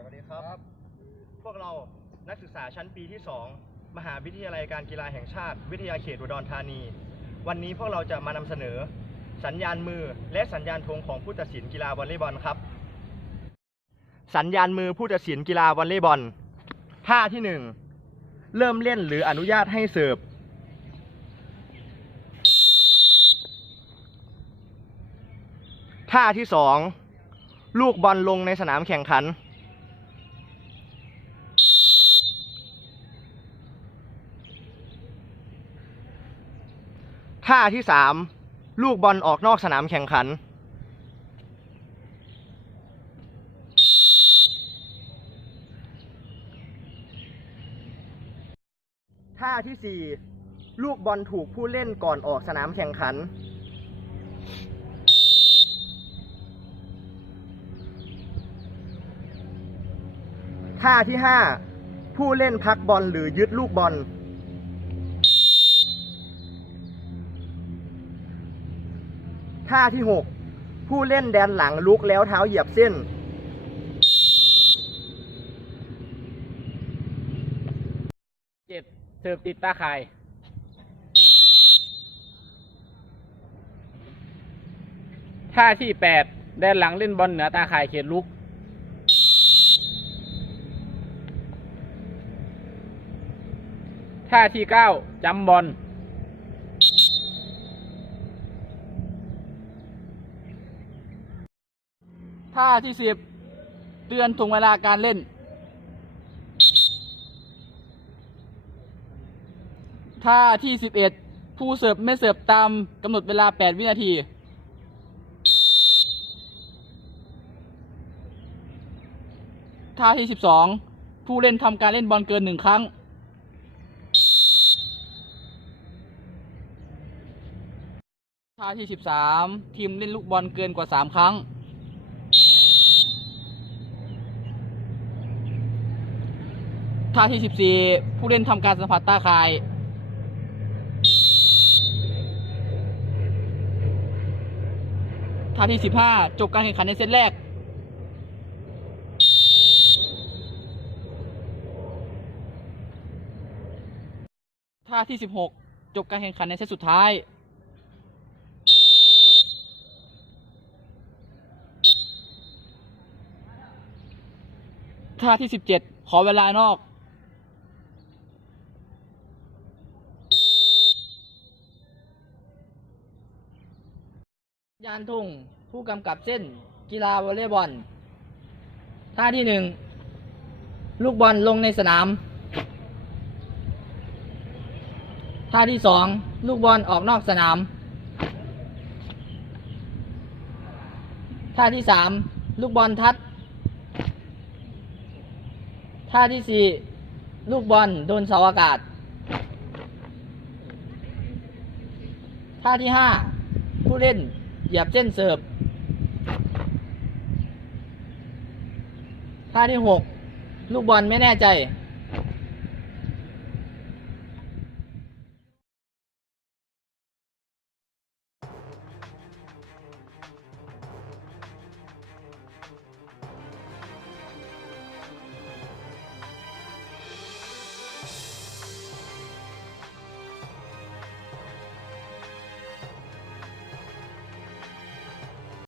สวัสดีครับพวกเรานักศึกษาชั้นปีที่2มหาวิทยาลัยการกีฬาแห่งชาติวิทยาเขตอุดรธานีวันนี้พวกเราจะมานำเสนอสัญญาณมือและสัญญาณธงของผู้ตัดสินกีฬาวอลเลย์บอลครับสัญญาณมือผู้ตัดสินกีฬาวอลเลย์บอลท่าที่1เริ่มเล่นหรืออนุญาตให้เสิร์ฟท่าที่2ลูกบอลลงในสนามแข่งขันท่าที่3ลูกบอลออกนอกสนามแข่งขันท่าที่4ลูกบอลถูกผู้เล่นก่อนออกสนามแข่งขันท่าที่5ผู้เล่นพักบอลหรือยึดลูกบอลท่าที่6ผู้เล่นแดนหลังลุกแล้วเท้าเหยียบเส้น7เสิร์ฟติดตาข่ายท่าที่8แดนหลังเล่นบอลเหนือตาข่ายเขตลุกท่าที่9จำบอลท่าที่10เตือนถ่วงเวลาการเล่นท่าที่11ผู้เสิร์ฟไม่เสิร์ฟตามกำหนดเวลา8 วินาทีท่าที่12ผู้เล่นทำการเล่นบอลเกิน1 ครั้งท่าที่13ทีมเล่นลูกบอลเกินกว่า3 ครั้งท่าที่14ผู้เล่นทำการสัมผัสตาข่ายท่าที่15จบการแข่งขันในเซตแรกท่าที่16จบการแข่งขันในเซตสุดท้ายท่าที่17ขอเวลานอกยานทุ่งผู้กำกับเส้นกีฬาวอลเลย์บอลท่าที่1ลูกบอลลงในสนามท่าที่2ลูกบอลออกนอกสนามท่าที่3ลูกบอลทัดท่าที่4ลูกบอลโดนเสาอากาศท่าที่5ผู้เล่นเหยียบเส้นเสิร์ฟท่าที่6ลูกบอลไม่แน่ใจ